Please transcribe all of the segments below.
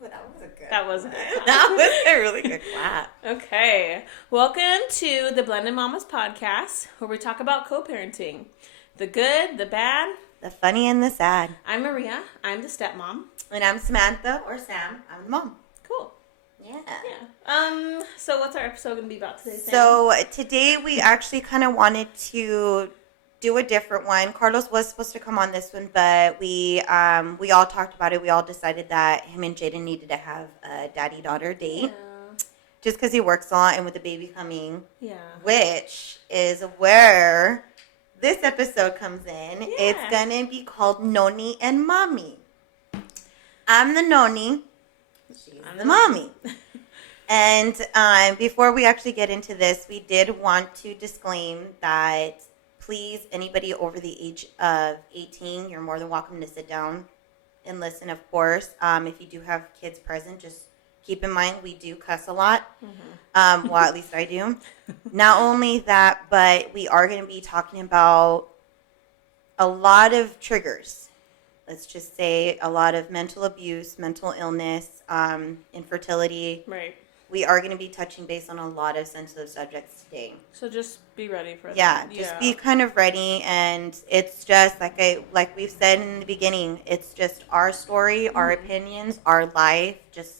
That was a good clap. That was a really good clap. Okay. Welcome to the Blended Mommas podcast, where we talk about co-parenting. The good, the bad. The funny and the sad. I'm Maria. I'm the stepmom. And I'm Samantha, or Sam. I'm the mom. Cool. Yeah. So what's our episode going to be about today, Sam? So today we actually kind of wanted to do a different one. Carlos was supposed to come on this one, but we all talked about it. We all decided that him and Jaden needed to have a daddy-daughter date. Yeah. Just because he works a lot and with the baby coming. Yeah. Which is where this episode comes in. Yeah. It's going to be called Noni and Mommy. I'm the Noni. She's the mommy. And before we actually get into this, we did want to disclaim that please, anybody over the age of 18, you're more than welcome to sit down and listen, of course. If you do have kids present, just keep in mind we do cuss a lot. Mm-hmm. Well, at least I do. Not only that, but we are going to be talking about a lot of triggers. Let's just say a lot of mental abuse, mental illness, infertility. Right. We are going to be touching base on a lot of sensitive subjects today. So just be ready for that. Yeah, just be kind of ready. And it's just like we've said in the beginning, it's just our story, our opinions, our life, just,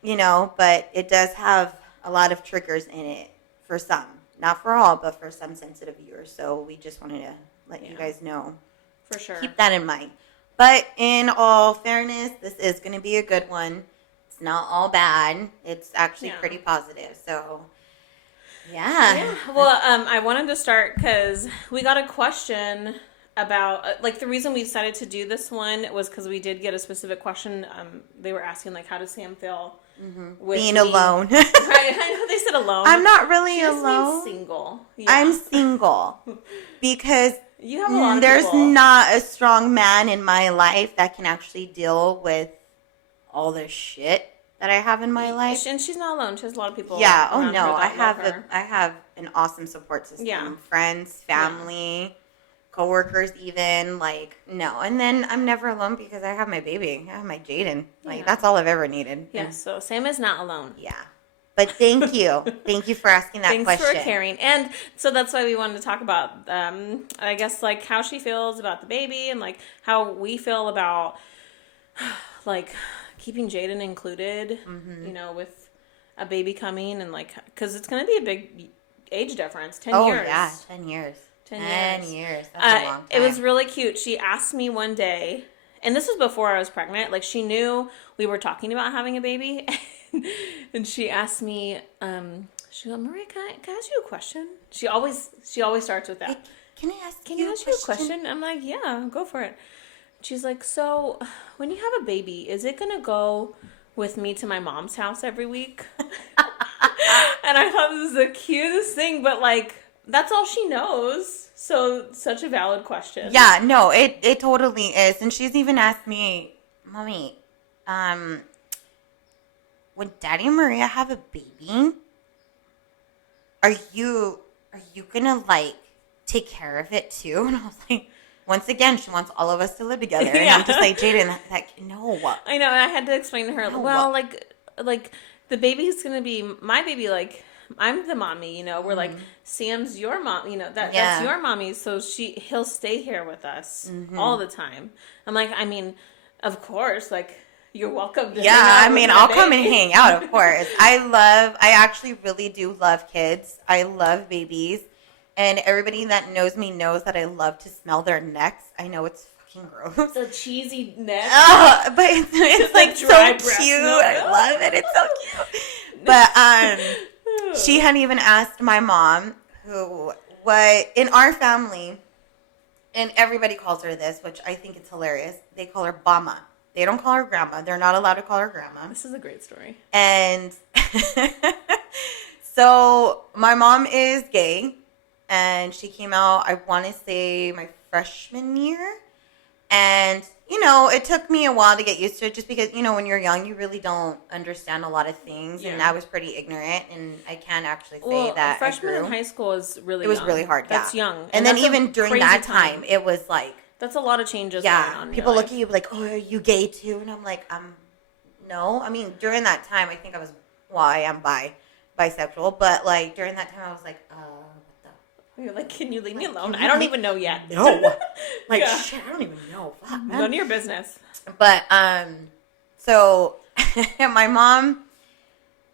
but it does have a lot of triggers in it for some. Not for all, but for some sensitive viewers. So we just wanted to let you guys know. For sure. Keep that in mind. But in all fairness, this is going to be a good one. It's not all bad. It's actually pretty positive. So, yeah. Well, I wanted to start because we got a question about, the reason we decided to do this one was because we did get a specific question. They were asking, how does Sam feel with being me? alone? Right, I know they said alone. I'm not really she just alone. Means single. Yeah. I'm single because you have a lot of there's people. not a strong man in my life that can actually deal with all the shit that I have in my life. And she's not alone. She has a lot of people. Yeah. Oh around no, her that I have an awesome support system. Yeah. Friends, family, coworkers, even no. And then I'm never alone because I have my baby. I have my Jaden. That's all I've ever needed. Yeah. And, so Sam is not alone. Yeah. But thank you. Thank you for asking that question. Thanks for caring. And so that's why we wanted to talk about, I guess, how she feels about the baby and, how we feel about, keeping Jaden included, with a baby coming and, because it's going to be a big age difference. 10 years. Oh, yeah. 10 years. 10 years. That's a long time. It was really cute. She asked me one day, and this was before I was pregnant. She knew we were talking about having a baby. And she asked me, she goes, Maria, can I ask you a question? She always starts with that. Hey, can I ask you a question? I'm like, yeah, go for it. She's like, so when you have a baby, is it going to go with me to my mom's house every week? And I thought this was the cutest thing, but that's all she knows. So such a valid question. Yeah, no, it totally is. And she's even asked me, Mommy, when Daddy and Maria have a baby, are you gonna take care of it too? And I was like, once again, she wants all of us to live together. And I'm just like, Jaden, no. I know, and I had to explain to her, well, the baby's gonna be my baby, I'm the mommy, we're Sam's your mom, that's your mommy, so he'll stay here with us all the time. I'm like, of course, you're welcome to hang out I'll come and hang out, of course. I actually really do love kids. I love babies. And everybody that knows me knows that I love to smell their necks. I know it's fucking gross. The cheesy neck. Oh, but it's dry so cute. I love it. It's so cute. But she had even asked my mom, in our family, and everybody calls her this, which I think it's hilarious. They call her Bama. They don't call her grandma. They're not allowed to call her grandma. This is a great story. And so my mom is gay, and she came out, I want to say, my freshman year. And, it took me a while to get used to it just because, when you're young, you really don't understand a lot of things. Yeah. And I was pretty ignorant, and I can't actually say that freshman in high school is really It was really hard, That's young. And then even during that time, it was that's a lot of changes going on. People look at you like, oh, are you gay too? And I'm like, know. I mean, during that time, I think I am bisexual, but like during that time, I was like, what the? You're like, can you leave me alone? I don't even know yet. No, like shit, I don't even know. Fuck, man. None of your business. But so my mom,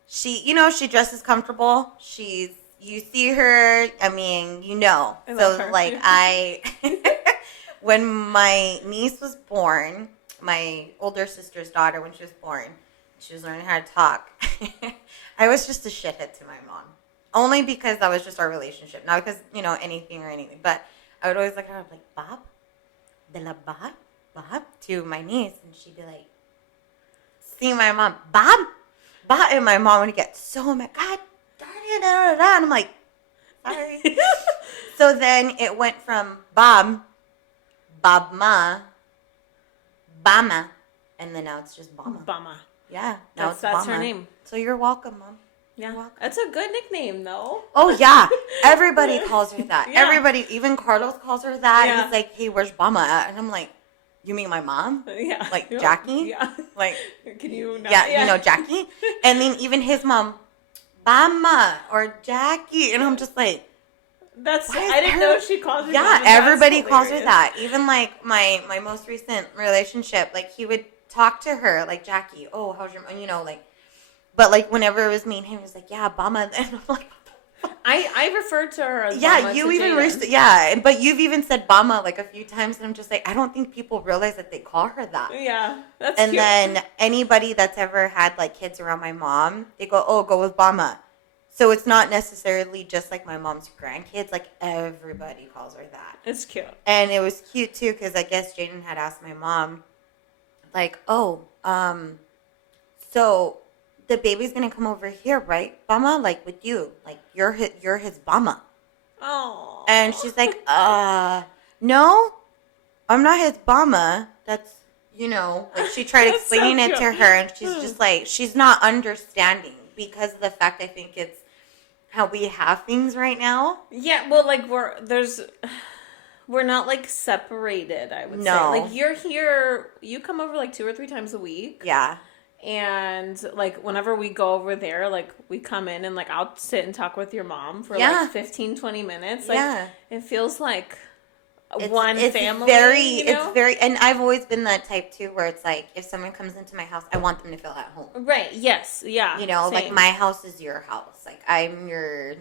she dresses comfortable. You see her. I mean, I love her. Like when my niece was born, my older sister's daughter, when she was born, she was learning how to talk. I was just a shithead to my mom. Only because that was just our relationship. Not because, anything or anything. But I would always look at her like, Bob? De la Bob? To my niece. And she'd be like, see my mom, Bob? Bob? And my mom would get so mad. God darn it. Da, da, da. And I'm like, sorry. So then it went from Bob Ma, Bama, and then now it's just Bama. Bama. Yeah. That's her name. So you're welcome, Mom. Yeah. That's a good nickname, though. Oh, yeah. Everybody calls her that. Yeah. Everybody, even Carlos calls her that. Yeah. He's like, hey, where's Bama at? And I'm like, you mean my mom? Yeah. Like Jackie? Yeah. Like, can you not? Yeah, Jackie. And then even his mom, Bama or Jackie. And I'm just like, I didn't know she calls her. Yeah, everybody calls her that. Even like my most recent relationship, like he would talk to her like, Jackie, oh, how's your mom? But like whenever it was me and him, he was like, yeah, Bama. And I'm like, I referred to her as yeah, Bama you to even Jaden. but you've even said Bama like a few times, and I'm just like, I don't think people realize that they call her that. Yeah, that's and cute. Then anybody that's ever had like kids around my mom, they go, oh, go with Bama. So it's not necessarily just like my mom's grandkids. Like everybody calls her that. It's cute. And it was cute too because I guess Jaden had asked my mom, like, oh, so the baby's gonna come over here, right, Bama? Like with you, like you're his Bama. Oh. And she's like, no, I'm not his Bama. That's like she tried explaining it to her, and she's just like, she's not understanding because of the fact I think it's how we have things right now. Yeah, well, like we're not like separated, I would say. Like you're here, you come over like 2 or 3 times a week. Yeah. And like whenever we go over there, like we come in and like I'll sit and talk with your mom for like 15-20 minutes. Like it feels like one family. It's very, and I've always been that type too, where it's like if someone comes into my house, I want them to feel at home. Right. Yes. Yeah. Like my house is your house. Like I'm your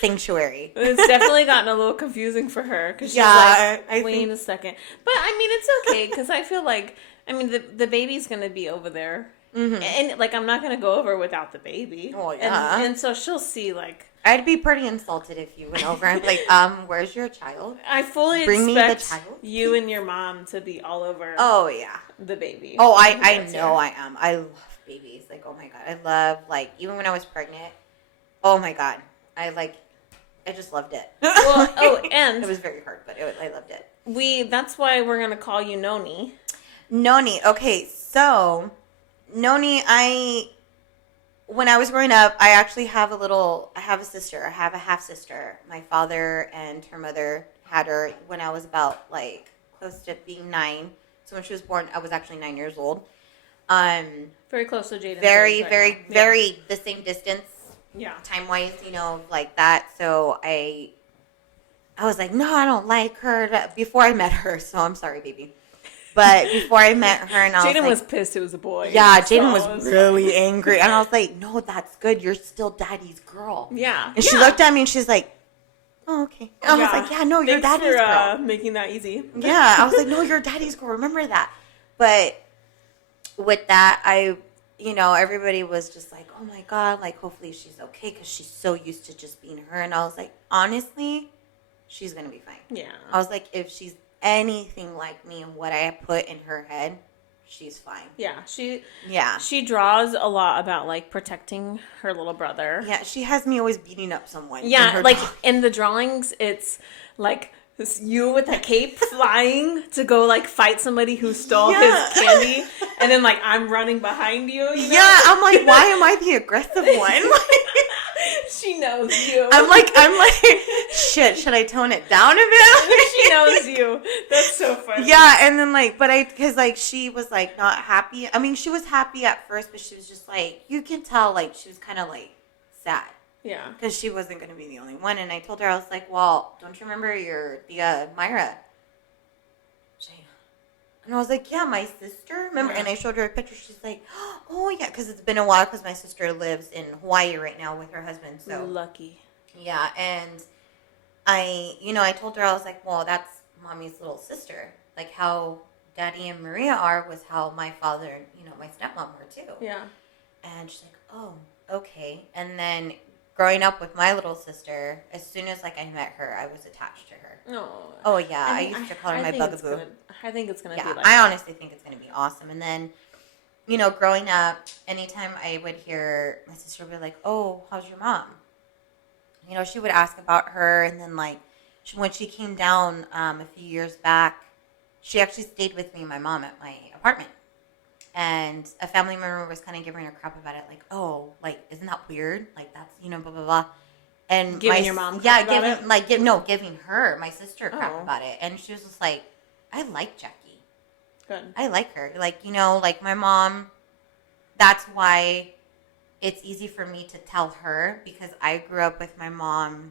sanctuary. It's definitely gotten a little confusing for her because she's like, wait a second. But I mean, it's okay because I feel like, the baby's gonna be over there, and like I'm not gonna go over without the baby. Oh yeah. And so she'll see like. I'd be pretty insulted if you went over and like, where's your child? I fully expect you and your mom to be all over. Oh yeah, the baby. Oh, I know I am. I love babies. Like, oh my god, I love like even when I was pregnant. Oh my god, I just loved it. Well, and it was very hard, but I loved it. That's why we're gonna call you Noni. Noni. Okay, so Noni, when I was growing up, I actually have I have a sister. I have a half sister. My father and her mother had her when I was about like close to being 9. So when she was born, I was actually 9 years old. Very close to Jaden. Very the same distance. Yeah. Time wise, like that. So I was like, no, I don't like her before I met her. So I'm sorry, baby. But before I met her, and Jaden was pissed it was a boy. Yeah, Jaden was really angry. And I was like, no, that's good. You're still daddy's girl. Yeah. And she looked at me and she's like, oh, okay. And I was like, yeah, no, you're daddy's girl. Making that easy. Yeah. I was like, no, you're daddy's girl. Remember that. But with that, everybody was just like, oh my God, like hopefully she's okay because she's so used to just being her. And I was like, honestly, she's going to be fine. Yeah. I was like, if she's anything like me and what I put in her head, she's fine. Yeah, she draws a lot about like protecting her little brother. Yeah, she has me always beating up someone. Yeah, like in the drawings, it's like you with a cape flying to go like fight somebody who stole his candy, and then like I'm running behind you. Yeah, I'm like, why am I the aggressive one? She knows you. I'm like, shit, should I tone it down a bit? She knows you. That's so funny. Yeah, and then like, because like she was like not happy. I mean, she was happy at first, but she was just like, you can tell like she was kind of like sad. Yeah. Because she wasn't going to be the only one. And I told her, I was like, well, don't you remember the Myra? And I was like, yeah, my sister. Remember? Yeah. And I showed her a picture. She's like, oh, yeah. Because it's been a while because my sister lives in Hawaii right now with her husband. So lucky. Yeah. And I told her, I was like, well, that's mommy's little sister. Like how Daddy and Maria are was how my father and, my stepmom were too. Yeah. And she's like, oh, okay. And then growing up with my little sister, as soon as like I met her, I was attached to her. Oh yeah, I used to call her my bugaboo. I think it's gonna be like I honestly think it's gonna be awesome. And then, growing up, anytime I would hear my sister would be like, "Oh, how's your mom?" She would ask about her, and then like when she came down a few years back, she actually stayed with me and my mom at my apartment. And a family member was kind of giving her crap about it, like, "Oh, like, isn't that weird? Like, that's blah blah blah." And giving your mom crap giving her, my sister, crap about it. And she was just like, I like Jackie. Good. I like her. Like, like my mom, that's why it's easy for me to tell her because I grew up with my mom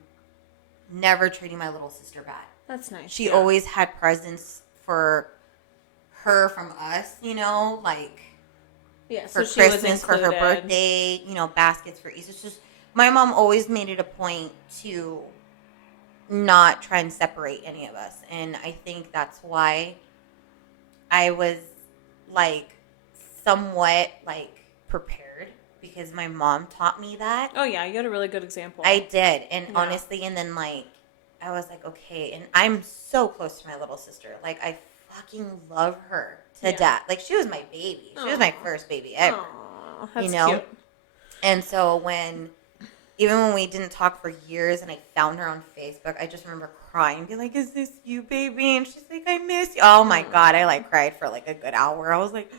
never treating my little sister bad. That's nice. She always had presents for her from us, like for Christmas, for her birthday, baskets for Easter. It's just my mom always made it a point to not try and separate any of us. And I think that's why I was like somewhat like prepared because my mom taught me that. Oh yeah, you had a really good example. I did. And honestly, and then like I was like, okay, and I'm so close to my little sister. Like I fucking love her to death. Like she was my baby. She was my first baby ever. Aww, that's cute. And so even when we didn't talk for years and I found her on Facebook, I just remember crying, be like, is this you, baby? And she's like, I miss you. Oh my God. I like cried for like a good hour. I was like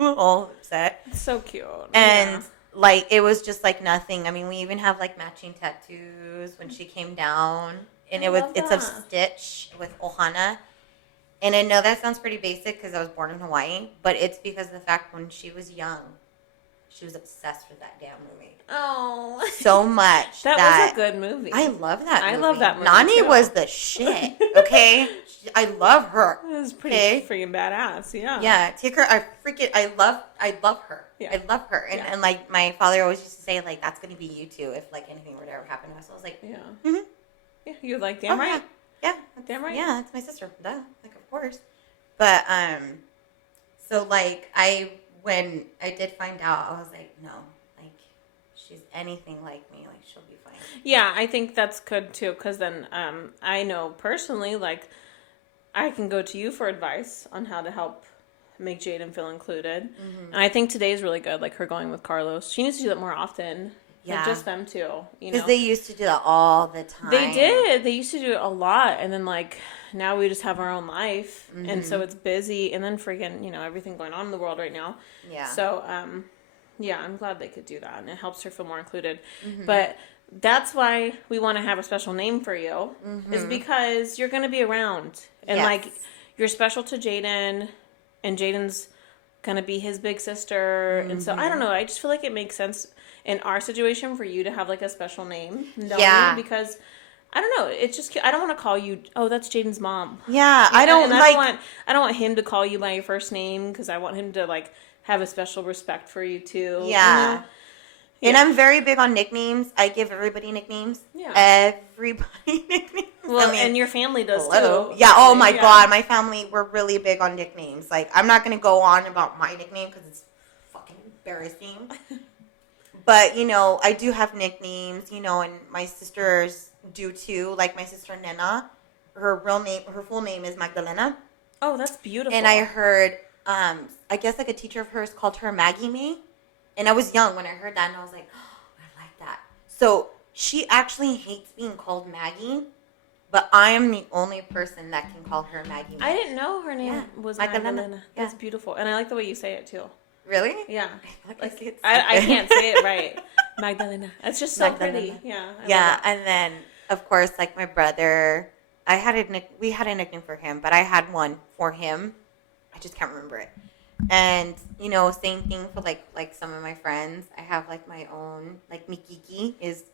all upset. So cute. And like, it was just like nothing. I mean, we even have like matching tattoos when she came down and it's a stitch with Ohana. And I know that sounds pretty basic because I was born in Hawaii, but it's because of the fact when she was young, she was obsessed with that damn movie. Oh. So much. That was a good movie. I love that movie. I love that movie. Nani too. was the shit. Okay? I love her. It was pretty freaking badass. Yeah. Yeah. Take her. I love her. Yeah. I love her. And like my father always used to say, like, that's going to be you too if like anything were to ever happen to us. So I was like, yeah. Mm-hmm. Yeah. You're like, damn right. Yeah. Damn right. Yeah. That's my sister. Duh. Like, of course. But, so like when I did find out, I was like, no, like she's anything like me, like she'll be fine. Yeah, I think that's good too, because then I know personally, like I can go to you for advice on how to help make Jaden feel included. Mm-hmm. And I think today's really good, like her going with Carlos. She needs to do that more often. Yeah. Like just them two, Because they used to do that all the time. They did. They used to do it a lot. And then like now we just have our own life. Mm-hmm. And so it's busy. And then freaking, everything going on in the world right now. Yeah. So, I'm glad they could do that. And it helps her feel more included. Mm-hmm. But that's why we want to have a special name for you. Mm-hmm. Is because you're going to be around. And like you're special to Jaden. And Jaden's going to be his big sister. Mm-hmm. And so I don't know. I just feel like it makes sense in our situation for you to have like a special name. Because I don't know. It's just I don't want to call you. Oh, that's Jaden's mom. Yeah, I don't want him to call you by your first name because I want him to like have a special respect for you too. Yeah. And I'm very big on nicknames. I give everybody nicknames. Yeah. Everybody nicknames. Well, and your family does too. Yeah. Oh my God, my family, we're really big on nicknames. Like I'm not gonna go on about my nickname because it's fucking embarrassing. But, I do have nicknames, and my sisters do too. Like my sister Nena, her full name is Magdalena. Oh, that's beautiful. And I heard, I guess like a teacher of hers called her Maggie May. And I was young when I heard that and I was like, oh, I like that. So she actually hates being called Maggie, but I am the only person that can call her Maggie May. I didn't know her name was Magdalena. Yeah. That's beautiful. And I like the way you say it too. Really? Yeah. I can't say it right. Magdalena. It's just so pretty. Yeah. Yeah. And then of course, like my brother, we had a nickname for him, but I had one for him. I just can't remember it. And, you know, same thing for like some of my friends. I have like my own, like Mikiki is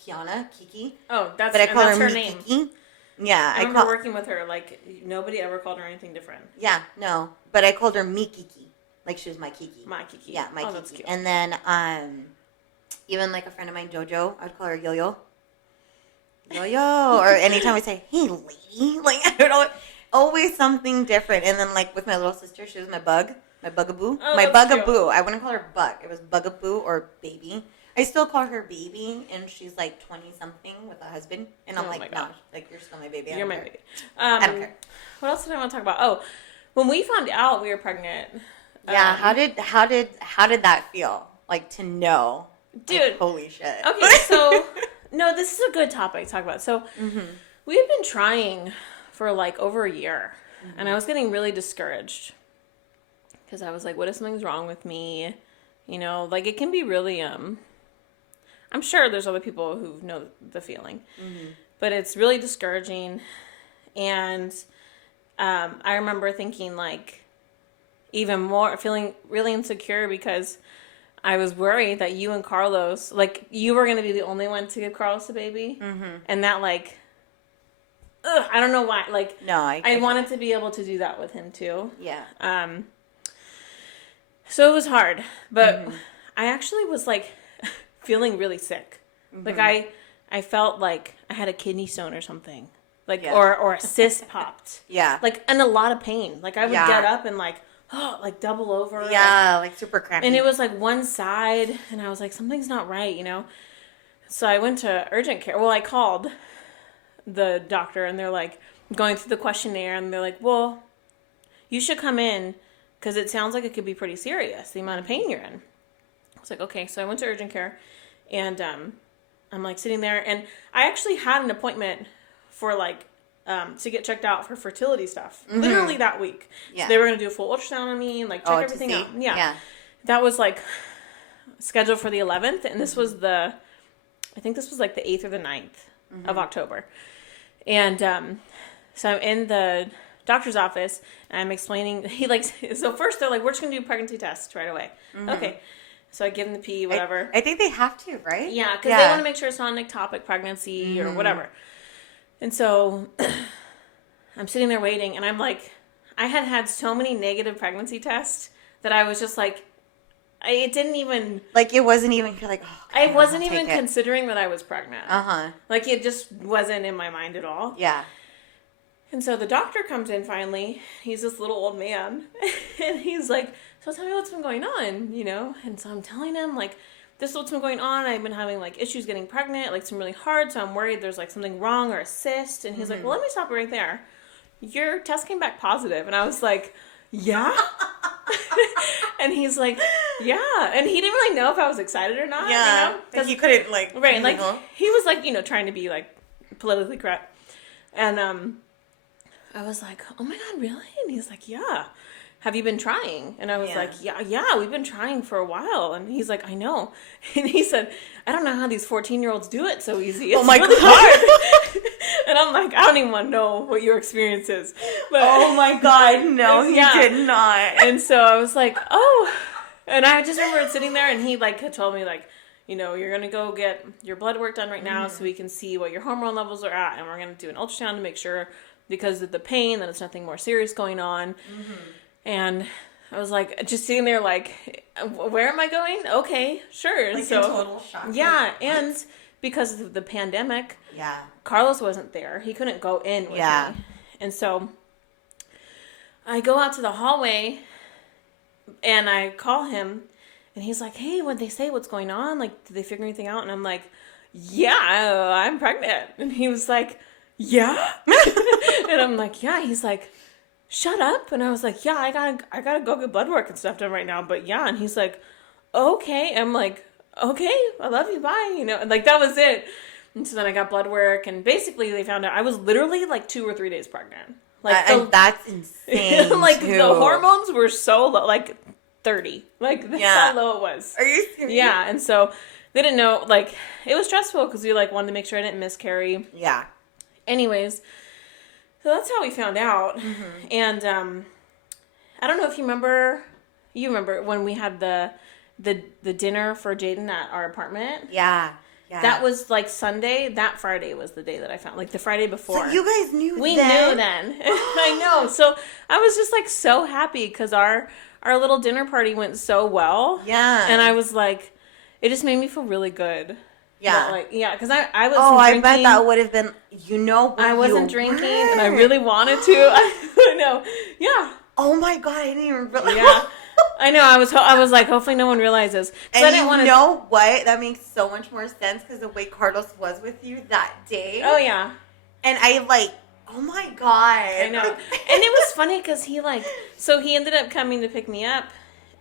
Kiana, Kiki. Oh, but I call her name. Yeah. I remember working with her, like, nobody ever called her anything different. Yeah, no. But I called her Mikiki. Like she was my Kiki. My Kiki. Yeah, my Kiki. That's cute. And then, even like a friend of mine, Jojo, I'd call her Yo-Yo. Yo-Yo. Or anytime I say, hey, lady. Like, I don't know. Always something different. And then, like, with my little sister, she was my bugaboo. Oh, my bugaboo. Cute. I wouldn't call her bug. It was bugaboo or baby. I still call her baby, and she's like 20-something with a husband. And I'm like, no, like, you're still my baby. You're my baby. I don't care. What else did I want to talk about? Oh, when we found out we were pregnant. Yeah, how did that feel? Like, to know. Dude. Like, holy shit. Okay, so, no, this is a good topic to talk about. So, we had been trying for like over a year, and I was getting really discouraged. Because I was like, what if something's wrong with me? You know, like, it can be really, I'm sure there's other people who know the feeling. But it's really discouraging. And I remember thinking, like, even more, feeling really insecure because I was worried that you and Carlos, like, you were going to be the only one to give Carlos a baby. And that, like, I don't know why. Like, no, I wanted to be able to do that with him, too. Yeah. So it was hard. But I actually was, like, feeling really sick. Like, I felt like I had a kidney stone or something. Like, or a cyst popped. Yeah. Like, and a lot of pain. Like, I would get up and, like, like double over. Yeah, like super crampy. And it was like one side, and I was like, something's not right, you know? So I went to urgent care. Well, I called the doctor, and they're like, going through the questionnaire, and they're like, well, you should come in, because it sounds like it could be pretty serious, the amount of pain you're in. I was like, okay. So I went to urgent care, and I'm like sitting there, and I actually had an appointment for like, to get checked out for fertility stuff. Literally that week. Yeah. So they were going to do a full ultrasound on me and like check everything out. Yeah. That was like scheduled for the 11th. And this was I think this was like the 8th or the 9th of October. And so I'm in the doctor's office and I'm explaining, so first they're like, we're just going to do a pregnancy test right away. Okay. So I give them the pee, whatever. I think they have to, right? Yeah. Because they want to make sure it's not an ectopic pregnancy or whatever. And so I'm sitting there waiting, and I'm like, I had so many negative pregnancy tests that I was just like, it didn't even... Like, it wasn't even, you're like, oh, I wasn't even considering that I was pregnant. Uh-huh. Like, it just wasn't in my mind at all. Yeah. And so the doctor comes in finally. He's this little old man. And he's like, so tell me what's been going on, you know? And so I'm telling him, like... This is what's been going on. I've been having, like, issues getting pregnant. Like, it's been really hard, so I'm worried there's, like, something wrong or a cyst. And he's like, well, let me stop right there. Your test came back positive. And I was like, yeah? And he's like, yeah. And he didn't really know if I was excited or not. Yeah. You know? Because you couldn't, like... Right. Like, he was, like, you know, trying to be, like, politically correct. And I was like, oh, my God, really? And he's like, yeah. Have you been trying? And I was like, yeah, we've been trying for a while. And he's like, I know. And he said, I don't know how these 14-year-olds do it so easy. It's really hard. And I'm like, I don't even want to know what your experience is. But, oh my God, no, he did not. And so I was like, oh. And I just remember sitting there, and he like had told me, like, you know, you're going to go get your blood work done right now so we can see what your hormone levels are at. And we're going to do an ultrasound to make sure, because of the pain, that it's nothing more serious going on. And I was like, just sitting there like, where am I going? Okay, sure. Like, so, in total shock. Yeah, and because of the pandemic, Carlos wasn't there. He couldn't go in with me. And so I go out to the hallway and I call him, and he's like, hey, what'd they say? What's going on? Like, did they figure anything out? And I'm like, yeah, I'm pregnant. And he was like, yeah? And I'm like, yeah. He's like, shut up. And I was like, yeah, I gotta go get blood work and stuff done right now. But yeah. And he's like, okay. I'm like, okay, I love you. Bye. You know, and like, that was it. And so then I got blood work, and basically they found out I was literally like 2 or 3 days pregnant. Like, that's insane. Like, too. The hormones were so low, like 30. Like, that's how low it was. Are you serious? Yeah. And so they didn't know, like, it was stressful because we, like, wanted to make sure I didn't miscarry. Yeah. Anyways, so that's how we found out. And I don't know if you remember when we had the dinner for Jaden at our apartment? Yeah. That was like Sunday. That Friday was the day that I found, like the Friday before. So you guys knew we knew then. I know. So I was just like so happy because our little dinner party went so well. Yeah. And I was like, it just made me feel really good. Yeah. Because I was. Oh, drinking. I bet that would have been. I wasn't drinking, and I really wanted to. I know. Yeah. Oh my God, I didn't even realize. Yeah. I know. I was like, hopefully no one realizes. And I didn't know what? That makes so much more sense because the way Carlos was with you that day. Oh, yeah. And I oh my God. I know. And it was funny because he ended up coming to pick me up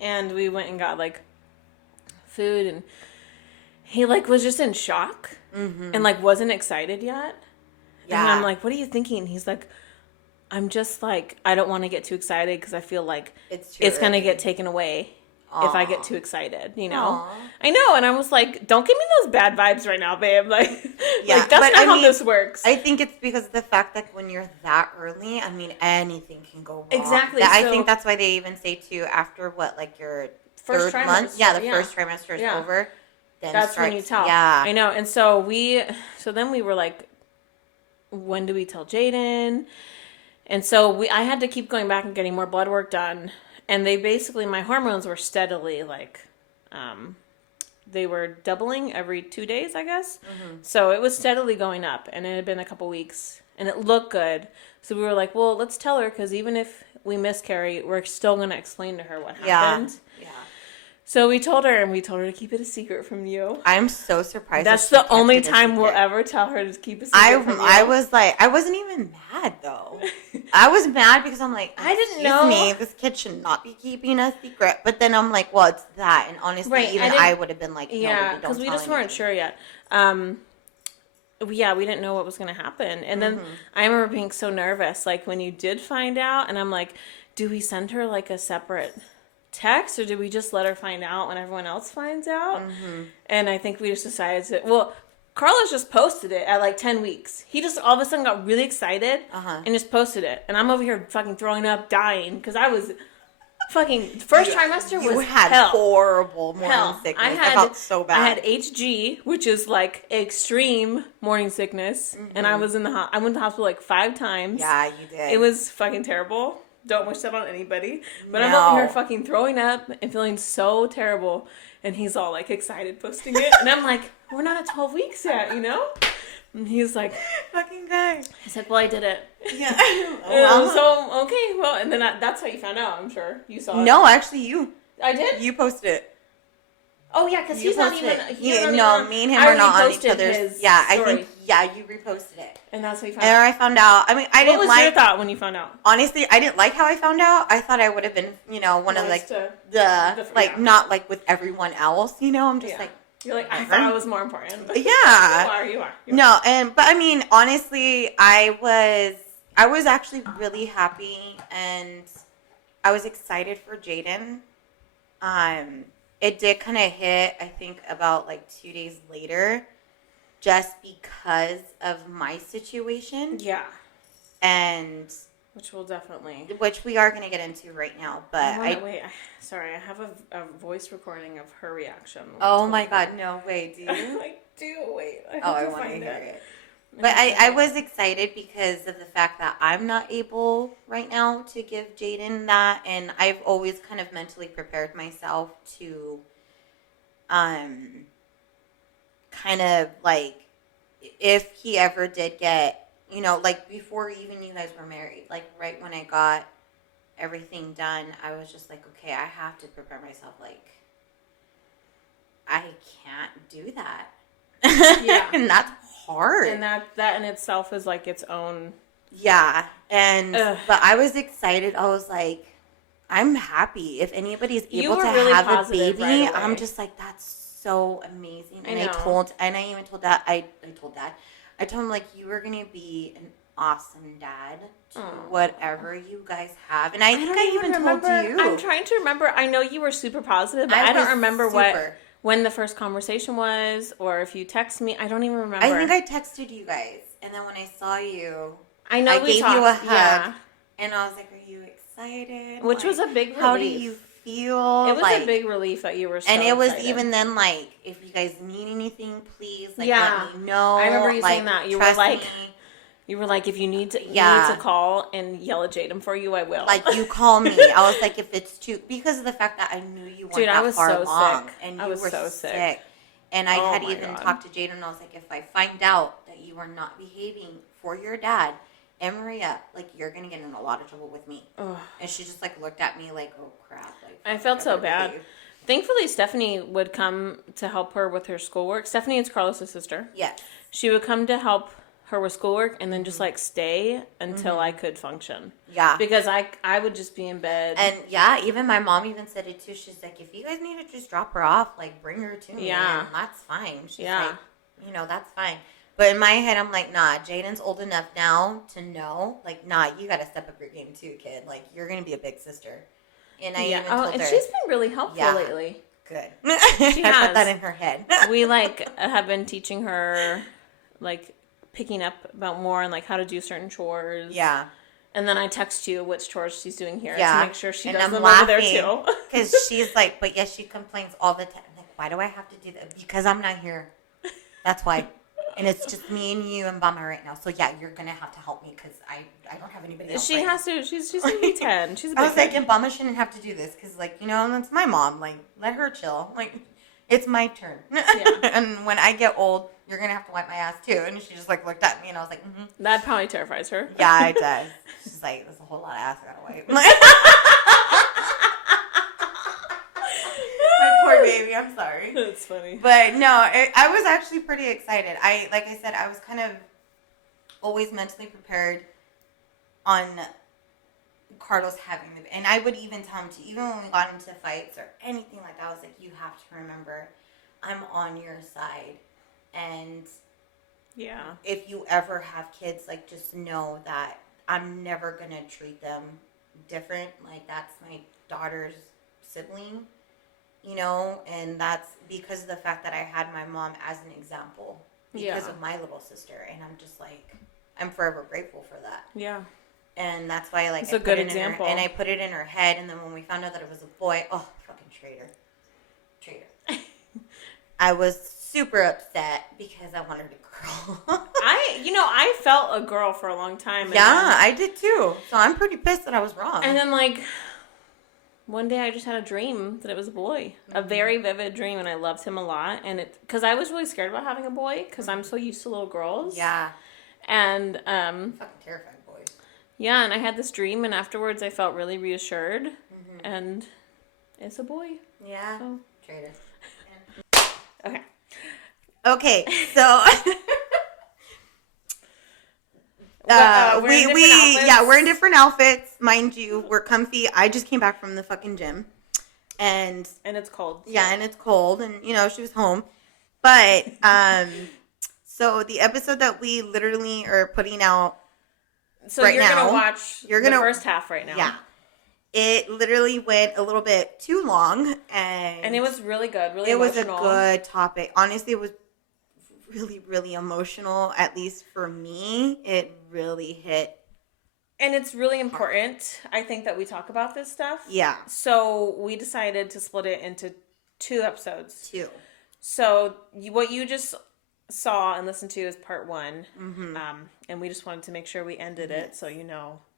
and we went and got like food and he was just in shock and wasn't excited yet. Yeah. And I'm like, what are you thinking? He's like, I'm just like, I don't want to get too excited because I feel like it's going to get taken away if I get too excited, you know? Aww. I know. And I was like, don't give me those bad vibes right now, babe. That's not how this works. I think it's because of the fact that when you're that early, I mean, anything can go wrong. Exactly. I think that's why they even say too, after your first third month? Yeah, the first trimester is over. Then that's when you tell. Yeah. I know. And so then we were like, when do we tell Jaden? And so I had to keep going back and getting more blood work done. And my hormones were steadily they were doubling every 2 days, I guess. Mm-hmm. So it was steadily going up and it had been a couple weeks and it looked good. So we were like, well, let's tell her because even if we miscarry, we're still going to explain to her what happened. Yeah. So we told her to keep it a secret from you. I'm so surprised. That's the only time we'll ever tell her to keep a secret from you. I was like, I wasn't even mad though. I was mad because I'm like, I didn't know. Me, this kid should not be keeping a secret. But then I'm like, well, it's that. And honestly, I would have been like, no, yeah, because we just weren't sure yet. We didn't know what was going to happen. And then I remember being so nervous, like when you did find out, and I'm like, do we send her like a separate text or did we just let her find out when everyone else finds out? And I think we just decided Carlos just posted it at like 10 weeks. He just all of a sudden got really excited and just posted it. And I'm over here fucking throwing up, dying because I was fucking first trimester was you had hell. Horrible morning sickness. I felt so bad. I had HG, which is like extreme morning sickness, and I was I went to the hospital like 5 times. Yeah, you did. It was fucking terrible. Don't wish that on anybody. But I'm over here fucking throwing up and feeling so terrible. And he's all like excited posting it. And I'm like, we're not at 12 weeks yet, you know? And he's like, fucking guy. He's like, well, I did it. Yeah. So, okay. Well, and then that's how you found out, I'm sure. You saw it. No, actually you. I did? You posted it. Oh, yeah, because he's not even... me and him are not on each other's... Yeah, story. I think... Yeah, you reposted it. And that's how you found out. And I found out... I mean, I didn't like... What was your thought when you found out? Honestly, I didn't like how I found out. I thought I would have been, one of, like, not, like, with everyone else, I'm just, like... You're like, I thought I was more important. Yeah. You are. No, but, I mean, honestly, I was actually really happy, and I was excited for Jaden. It did kind of hit, I think, about, like, 2 days later, just because of my situation. Yeah. And... Which we are going to get into right now, but I have a voice recording of her reaction. Oh, my God, no, wait, do you? I do, wait. I want to hear it. But I was excited because of the fact that I'm not able right now to give Jaden that, and I've always kind of mentally prepared myself to kind of like if he ever did get, like before even you guys were married, like right when I got everything done, I was just like, okay, I have to prepare myself, like I can't do that. Yeah. And that's hard. And that in itself is like its own. Yeah. And, but I was excited. I was like, I'm happy. If anybody's able to really have a baby, right I'm just like, that's so amazing. And I even told Dad, I told him like, you were going to be an awesome dad to whatever you guys have. And I think I even told you. I'm trying to remember. I know you were super positive, but I don't remember when the first conversation was, or if you text me. I don't even remember. I think I texted you guys, and then when I saw you, I know I gave you a hug, yeah. and I was like, "Are you excited?" Which was a big relief. How do you feel? It was a big relief that you were so and it was excited. Even then, like, if you guys need anything, please, like, yeah. let me know. I remember you saying that. You were like, me. You were like, if you need to call and yell at Jaden for you, I will. Like, you call me. I was like, if it's too, because of the fact that I knew you weren't that far along. Sick. And I was so sick. And I had even talked to Jaden, and I was like, if I find out that you are not behaving for your dad and Maria, like, you're going to get in a lot of trouble with me. Ugh. And she just, like, looked at me like, oh, crap. Like, I felt so bad. Thankfully, Stephanie would come to help her with her schoolwork. Stephanie is Carlos' sister. Yes. She would come to help her with schoolwork and then just like stay until I could function. Yeah. Because I would just be in bed. And yeah, even my mom even said it too. She's like, if you guys need to just drop her off, like bring her to me. Yeah. And that's fine. She's like, that's fine. But in my head, I'm like, nah, Jaden's old enough now to know, like, nah, you got to step up your game too, kid. Like, you're going to be a big sister. And I even told her. And she's been really helpful lately. Good. She I put that in her head. We like have been teaching her like picking up about more and like how to do certain chores. Yeah. And then I text you which chores she's doing here to make sure she does them over there too. Because she's like, but yes, she complains all the time. Like, why do I have to do that? Because I'm not here. That's why. And it's just me and you and Mama right now. So yeah, you're gonna have to help me because I don't have anybody else. She has to. She's gonna be 10. She's. I was like, and Mama shouldn't have to do this because, like, that's my mom. Like, let her chill. Like, it's my turn. Yeah. And when I get old, you're gonna have to wipe my ass too. And she just like looked at me, and I was like, mm-hmm. That probably terrifies her. Yeah, it does. She's like, there's a whole lot of ass I gotta wipe. My poor baby, I'm sorry. That's funny. But no, I was actually pretty excited. Like I said, I was kind of always mentally prepared on Carlos having the, and I would even tell him to, even when we got into fights or anything like that, I was like, you have to remember, I'm on your side. And if you ever have kids, like, just know that I'm never going to treat them different. Like, that's my daughter's sibling. And that's because of the fact that I had my mom as an example because of my little sister. And I'm just like, I'm forever grateful for that. Yeah. And that's why, like, it's a good example. And I put it in her head. And then when we found out that it was a boy, oh, fucking traitor. I was super upset because I wanted a girl. I felt a girl for a long time. I did too. So I'm pretty pissed that I was wrong. And then, like, one day I just had a dream that it was a boy. Mm-hmm. A very vivid dream, and I loved him a lot. And because I was really scared about having a boy because I'm so used to little girls. Yeah. And fucking terrified boys. Yeah, and I had this dream, and afterwards I felt really reassured. Mm-hmm. And it's a boy. Yeah. So. Traitor. Yeah. Okay, so we're in different outfits, mind you. We're comfy. I just came back from the fucking gym, and it's cold. Yeah, and it's cold, and she was home, but so the episode that we literally are putting out. So right you're now, gonna watch the first half right now. Yeah. It literally went a little bit too long, and it was really good. Really, it emotional. Was a good topic. Honestly, it was really, really emotional. At least for me, it really hit. And it's really important, I think, that we talk about this stuff. Yeah. So we decided to split it into 2 episodes. 2. So what you just saw and listened to is part 1, and we just wanted to make sure we ended it, so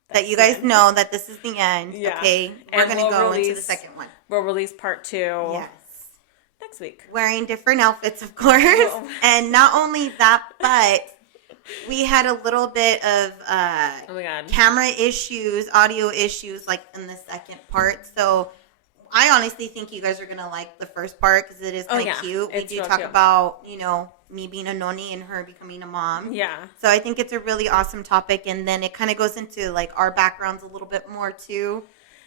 that you guys know that this is the end. Yeah. Okay, we're going to go into the second one. We'll release part 2. Yes. Next week. Wearing different outfits, of course. Oh. And not only that, but we had a little bit of camera issues, audio issues, like in the second part. So I honestly think you guys are going to like the first part because it is kind of cute. We do talk about, me being a noni and her becoming a mom. Yeah. So I think it's a really awesome topic. And then it kind of goes into like our backgrounds a little bit more too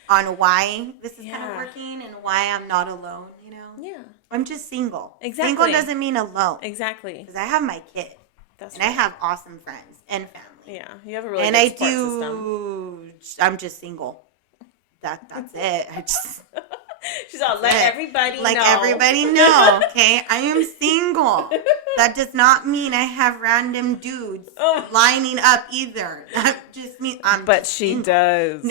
on why this is kind of working and why I'm not alone, Yeah. I'm just single. Exactly. Single doesn't mean alone. Exactly. Because I have my kid. That's and I have awesome friends and family. Yeah. You have a really good support system. I'm just single. That's it. She's all, let everybody know. Like everybody know, okay? I am single. That does not mean I have random dudes lining up either. That just means I'm But she single. does.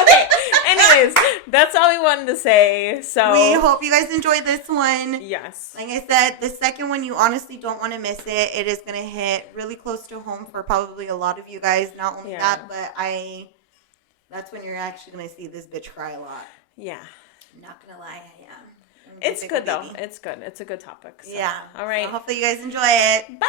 Okay. Anyways, that's all we wanted to say. So we hope you guys enjoyed this one. Yes. Like I said, the second one, you honestly don't want to miss it. It is going to hit really close to home for probably a lot of you guys. Not only that, but that's when you're actually going to see this bitch cry a lot. Yeah. I'm not going to lie, I am. It's good, though. It's good. It's a good topic. So. Yeah. All right. So hopefully you guys enjoy it. Bye.